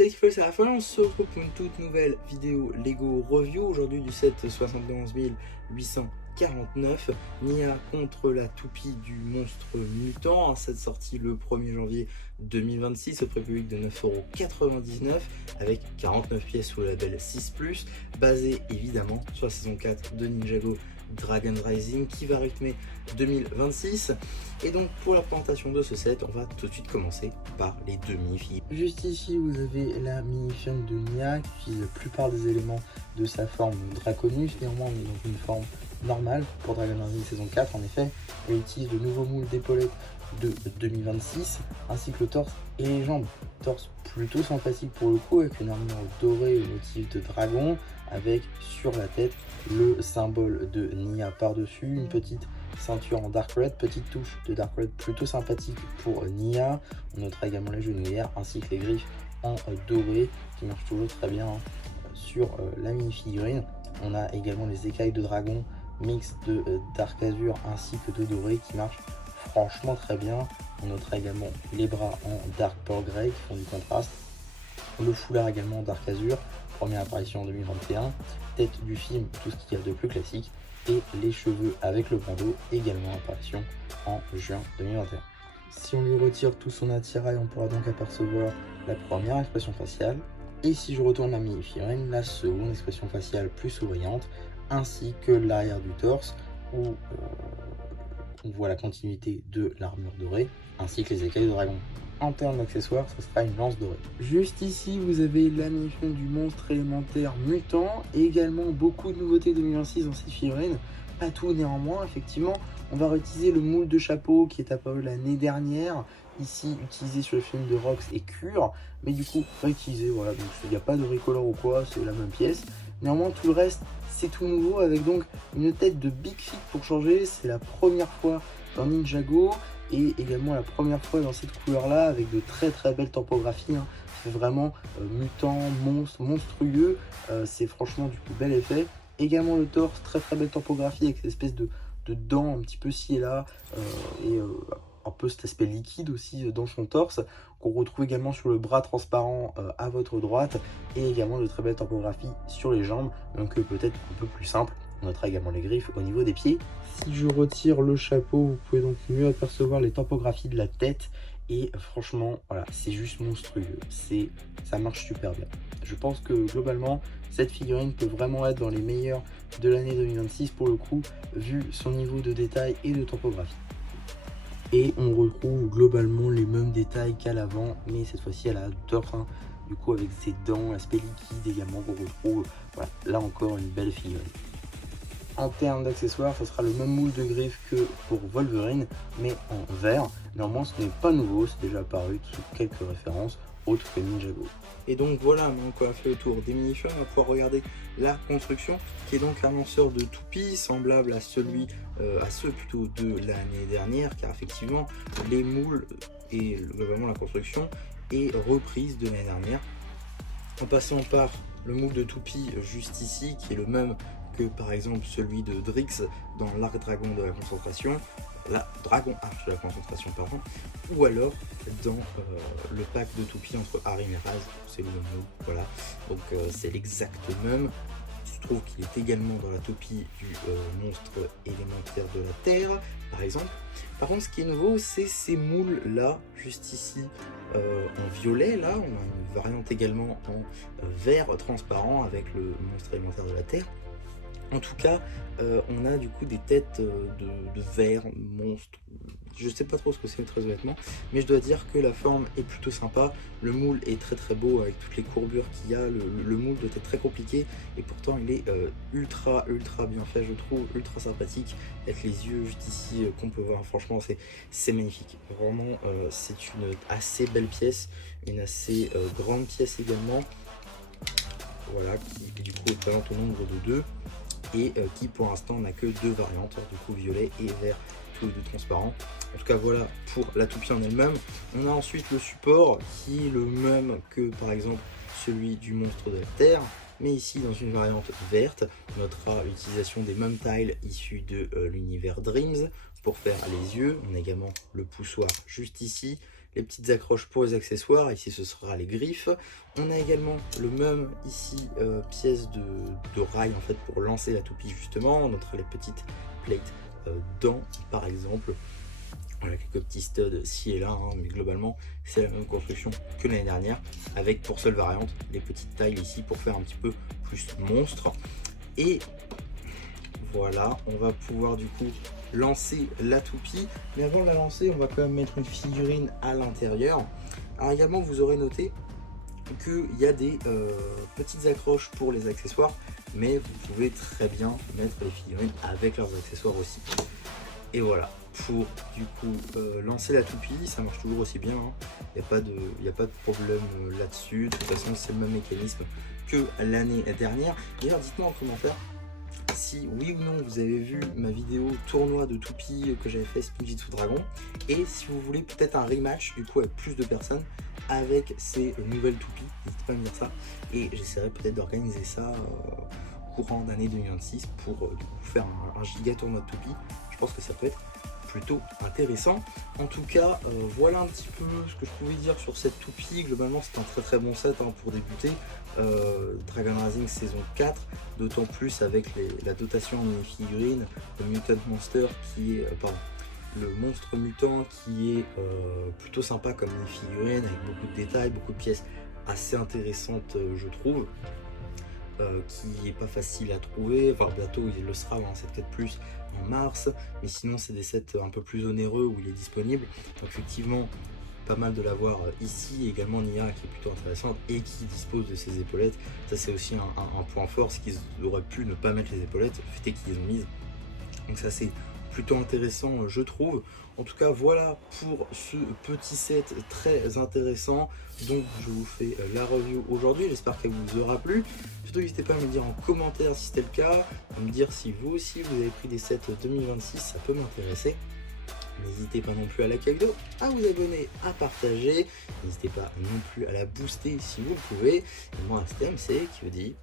Salut c'est la fin, on se retrouve pour une toute nouvelle vidéo Lego Review, aujourd'hui du set 71 849, Nia contre la toupie du monstre mutant, un set sorti le 1er janvier 2026 au prix public de 9,99 € avec 49 pièces sous le label 6+, basé évidemment sur la saison 4 de Ninjago Dragon Rising qui va rythmer 2026. Et donc pour la présentation de ce set, on va tout de suite commencer par les deux minifigures. Juste ici vous avez la minifigure de Nia qui utilise la plupart des éléments de sa forme Draconus. Néanmoins on est dans une forme normale pour Dragon Rising saison 4. En effet, elle utilise le nouveau moule d'épaulettes de 2026 ainsi que le torse et les jambes. Torse plutôt sympathique pour le coup, avec une armure dorée au motif de dragon, avec sur la tête le symbole de Nia par-dessus, une petite ceinture en dark red, petite touche de dark red plutôt sympathique pour Nia. On notera également les genouillères ainsi que les griffes en doré qui marchent toujours très bien sur la mini-figurine. On a également les écailles de dragon mix de dark azur ainsi que de doré qui marchent franchement très bien. On notera également les bras en dark pearl grey qui font du contraste, le foulard également en dark azur, première apparition en 2021, tête du film, tout ce qu'il y a de plus classique, et les cheveux avec le bandeau, également apparition en juin 2021. Si on lui retire tout son attirail, on pourra donc apercevoir la première expression faciale, et si je retourne la mini-figurine, la seconde expression faciale plus souriante, ainsi que l'arrière du torse, où on voit la continuité de l'armure dorée, ainsi que les écailles de dragon. En termes d'accessoires, ce sera une lance dorée. Juste ici, vous avez la minifigurine du monstre élémentaire mutant, et également beaucoup de nouveautés 2026 dans ces figurines. Pas tout néanmoins, effectivement, on va réutiliser le moule de chapeau qui est apparu l'année dernière, ici utilisé sur le film de Rox et Cure, mais du coup réutilisé, voilà, donc il n'y a pas de recolor ou quoi, c'est la même pièce. Néanmoins, tout le reste, c'est tout nouveau, avec donc une tête de Big Feet pour changer. C'est la première fois dans Ninjago, et également la première fois dans cette couleur là, avec de très belles topographies, hein. C'est vraiment mutant, monstre, monstrueux, c'est franchement du plus bel effet. Également le torse, très belle topographie avec cette espèce de dents un petit peu ci et là, et un peu cet aspect liquide aussi dans son torse, qu'on retrouve également sur le bras transparent à votre droite, et également de très belles topographies sur les jambes, donc peut-être un peu plus simple. On notera également les griffes au niveau des pieds. Si je retire le chapeau, vous pouvez donc mieux apercevoir les topographies de la tête, et franchement, voilà, c'est juste monstrueux, ça marche super bien. Je pense que globalement, cette figurine peut vraiment être dans les meilleurs de l'année 2026 pour le coup, vu son niveau de détail et de topographie. Et on retrouve globalement les mêmes détails qu'à l'avant, mais cette fois-ci à la torse, hein, du coup avec ses dents, l'aspect liquide également qu'on retrouve. Voilà, là encore une belle figurine. En termes d'accessoires, ce sera le même moule de griffes que pour Wolverine, mais en vert. Néanmoins, ce n'est pas nouveau, c'est déjà apparu sous quelques références autres que Ninjago. Et donc voilà, maintenant qu'on a fait le tour des minifigures, on va pouvoir regarder la construction, qui est donc un lanceur de toupie semblable à ceux plutôt de l'année dernière, car effectivement les moules et vraiment la construction est reprise de l'année dernière, en passant par le moule de toupie juste ici, qui est le même que par exemple celui de Drix dans l'Arc Dragon de la Concentration, la Dragon Arche de la Concentration, pardon, ou alors dans le pack de toupie entre Harim et Raz, c'est le même mot, voilà, donc c'est l'exact même. Je trouve qu'il est également dans la toupie du monstre élémentaire de la Terre, par exemple. Par contre, ce qui est nouveau, c'est ces moules là, juste ici, en violet. Là, on a une variante également en vert transparent avec le monstre élémentaire de la Terre. En tout cas, on a du coup des têtes de verre, monstres. Je sais pas trop ce que c'est très honnêtement, mais je dois dire que la forme est plutôt sympa. Le moule est très beau avec toutes les courbures qu'il y a. Le moule doit être très compliqué et pourtant il est ultra bien fait, je trouve, ultra sympathique, avec les yeux juste ici qu'on peut voir. Franchement, c'est magnifique. Vraiment, c'est une assez belle pièce, une assez grande pièce également. Voilà, qui du coup est présente au nombre de 2. Et qui pour l'instant n'a que 2 variantes, du coup violet et vert, tous les deux transparents. En tout cas voilà pour la toupie en elle-même. On a ensuite le support qui est le même que par exemple celui du monstre de la Terre, mais ici dans une variante verte. On notera l'utilisation des mêmes tiles issus de l'univers Dreams pour faire les yeux. On a également le poussoir juste ici, les petites accroches pour les accessoires. Ici ce sera les griffes. On a également le même ici pièce de rail en fait pour lancer la toupie justement. On notera les petites plates dents par exemple. Voilà, quelques petits studs ci et là, hein, mais globalement c'est la même construction que l'année dernière, avec pour seule variante les petites tailles ici pour faire un petit peu plus monstre. Et voilà, on va pouvoir du coup lancer la toupie, mais avant de la lancer on va quand même mettre une figurine à l'intérieur. Alors également vous aurez noté qu'il y a des petites accroches pour les accessoires, mais vous pouvez très bien mettre les figurines avec leurs accessoires aussi. Et voilà, pour du coup lancer la toupie, ça marche toujours aussi bien, hein. Il n'y a pas de problème là-dessus. De toute façon, c'est le même mécanisme que l'année dernière. D'ailleurs, dites-moi en commentaire si oui ou non vous avez vu ma vidéo tournoi de toupie que j'avais fait Spinjitzu Dragon, et si vous voulez peut-être un rematch du coup avec plus de personnes avec ces nouvelles toupies. N'hésitez pas à me dire ça et j'essaierai peut-être d'organiser ça courant d'année 2026 pour du coup, faire un giga tournoi de toupie. Je pense que ça peut être plutôt intéressant. En tout cas, voilà un petit peu ce que je pouvais dire sur cette toupie. Globalement, c'est un très bon set hein, pour débuter. Dragon Rising saison 4, d'autant plus avec la dotation en mini-figurine, le Mutant Monster qui est, le monstre mutant qui est plutôt sympa comme mini-figurine, avec beaucoup de détails, beaucoup de pièces assez intéressantes je trouve. Qui est pas facile à trouver, enfin bientôt il le sera en 7.4+, en mars, mais sinon c'est des sets un peu plus onéreux où il est disponible, donc effectivement pas mal de l'avoir ici, également Nia qui est plutôt intéressante et qui dispose de ses épaulettes. Ça c'est aussi un point fort, c'est qu'ils auraient pu ne pas mettre les épaulettes, le fait qu'ils les ont mises, donc ça c'est plutôt intéressant je trouve. En tout cas voilà pour ce petit set très intéressant, donc je vous fais la review aujourd'hui, j'espère qu'elle vous aura plu. Surtout n'hésitez pas à me dire en commentaire si c'était le cas, à me dire si vous aussi vous avez pris des sets 2026, ça peut m'intéresser. N'hésitez pas non plus à liker la vidéo, à vous abonner, à partager, n'hésitez pas non plus à la booster si vous le pouvez. Et moi c'était MC qui vous dit